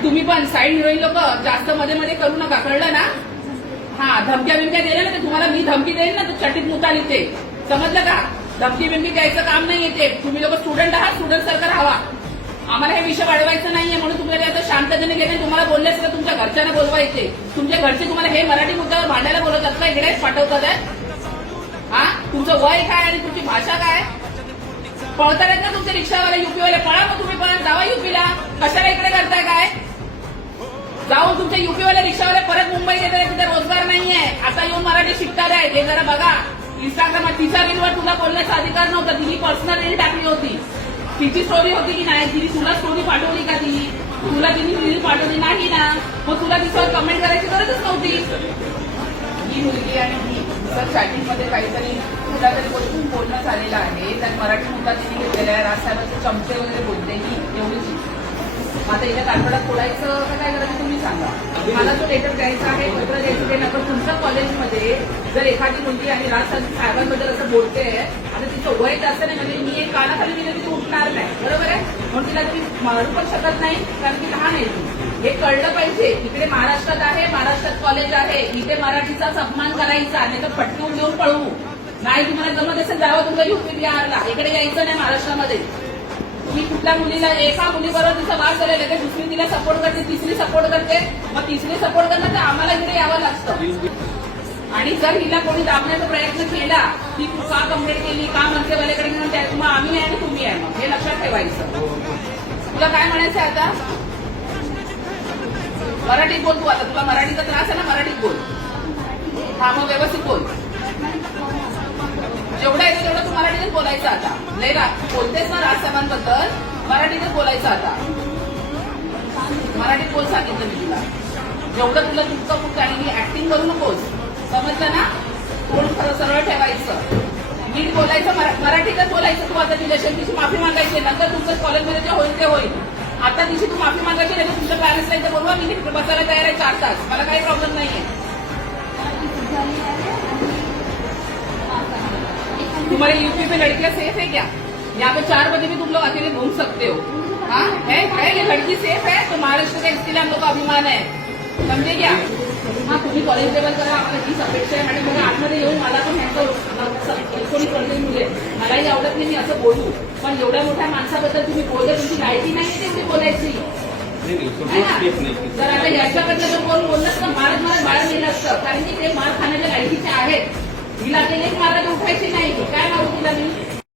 आणि तुम्ही पण साईड हिरोईन लोक जास्त मध्ये मध्ये करू नका, कळलं ना? हा, धमक्या बिमक्या दिल्या ना, तर तुम्हाला मी धमकी देईन ना, तर चटीत मुताल इथे, समजलं का? धमकी बिमकी द्यायचं काम नाही येते. तुम्ही लोक स्टुडंट आहात, स्टुडंट सरकार हवा. आम्हाला हे विषय वाढवायचं नाहीये, म्हणून तुम्हाला आता शांततेने गेले. तुम्हाला बोलले असं तुमच्या घरच्यांना बोलवायचे. तुमच्या घरचे तुम्हाला हे मराठी मुद्द्यावर भांडायला बोलवतात का? इकडे पाठवतात आहे. हा, तुमचं वय काय आणि तुमची भाषा काय? पळतात ना तुमचे रिक्षावाले, युपीवाले. पळा मग तुम्ही पण, जावा युपीला. कशाला इकडे करताय काय? जाऊन तुमच्या युपीवाले रिक्षावाले परत मुंबईत येतात, तिथे रोजगार नाहीये. आता येऊन मराठी शिकतात आहे, हे जरा बघा. इंस्टाग्रामात तिच्या रीलवर तुला बोलण्याचा अधिकार नव्हता. तिने पर्सनल रील टाकली होती. तिची स्टोरी होती की नाही? तिने तुला स्टोरी पाठवली का? तुला तिने रील पाठवली नाही ना, मग तुला तिच्यावर कमेंट करायची गरजच नव्हती. ही मुलगी आणि ही सर चॅटिंग मध्ये काहीतरी तुला तरी बोलणं झालेलं आहे. त्यात मराठी मुद्दा तिने घेतलेला आहे. राजसाहेबांचे चमचे वगैरे बोलते ही एवढीच. आता इथे काठवड्यात बोलायचं का काय करायचं तुम्ही सांगा. मला जो लेटर द्यायचा आहे, पत्र द्यायचं ते नका. तुमच्या कॉलेजमध्ये जर एखादी मुलगी आणि साहेबांबद्दल असं बोलते, आता तिचं वय जास्त नाही, म्हणजे मी एक कानाखाली दिलं की ती उठणार नाही, बरोबर आहे? म्हणून तिला तुम्ही मारू पण शकत नाही, कारण की लहान आहे ती. हे कळलं पाहिजे. इकडे महाराष्ट्रात आहे, महाराष्ट्रात कॉलेज आहे, इथे मराठीचा अपमान करायचा, नाही तर फटकून घेऊन पळवू. नाही तुम्हाला जमत असेल जावं तुमच्या युपी बिहारला, इकडे यायचं नाही महाराष्ट्रामध्ये. तुम्ही कुठल्या मुलीला एका मुलीबरोबर तिचा वाद झाला, लगेच दुसरी तिला सपोर्ट करते, तिसरी सपोर्ट करते, मग तिसरी सपोर्ट करणं तर आम्हाला इकडे यावं लागतं. आणि जर हिला कोणी दाबण्याचा प्रयत्न केला, ती तू का कंप्लेंट केली, का मंत्रिवाल्याकडे घेऊन त्या मग आम्ही आहे आणि तुम्ही आहे, मग हे लक्षात ठेवायचं. तुला काय म्हणायचं आता? मराठीत बोल तू. आता तुला मराठीचा त्रास आहे ना, मराठीत बोल. हा, मग व्यवस्थित बोल. जेवढं येतं तेवढं तू मराठीतच बोलायचं. आता लय बोलतेस ना राजसाहेबांबद्दल, मराठीतच बोलायचं. आता मराठीत बोल, सांगितलं मी तुला. जेवढं तुला तुमचं फक्त आणि ऍक्टिंग करू नकोस, समजलं ना? थोडं खरं सरळ ठेवायचं, नीट बोलायचं, मराठीतच बोलायचं. तू आता तिच्याशी तिची माफी मागायची, नंतर तुमचं कॉलेजमध्ये जे होईल ते होईल. आता तिची तू माफी मागायची नाही, तुमच्या पॅरेंट्सला इथे बोलवा. मी तिथे बसायला तयार आहे 4 तास, मला काही प्रॉब्लेम नाहीये. तुम्हारे यूपी में लड़कियां सेफ है क्या? यहाँ पे 4 बजे भी तुम लोग अकेले घूम सकते हो. हाँ है ये लड़की सेफ है तो महाराष्ट्र का इसके लिए हम लोग का अभिमान है, समझे क्या? हाँ, तुम्ही कॉलेज लेवल करा, आम्हाला हीच अपेक्षा आहे. आणि बघा आतमध्ये येऊन मला पण ह्यांचं कोणी कळते मुले, मलाही आवडत नाही मी असं बोलू, पण एवढ्या मोठ्या माणसाबद्दल तुम्ही बोलले, तुमची लायकी नाही तेवढी बोलायची. जर आता याच्याकडनं जर कोण बोललं तर मारत बाळ नेलं असतं, कारण की ते मार खाण्याच्या लायकीचे आहेत. हिला गेले मारायला उठायचे नाही, काय मारू तिला मी?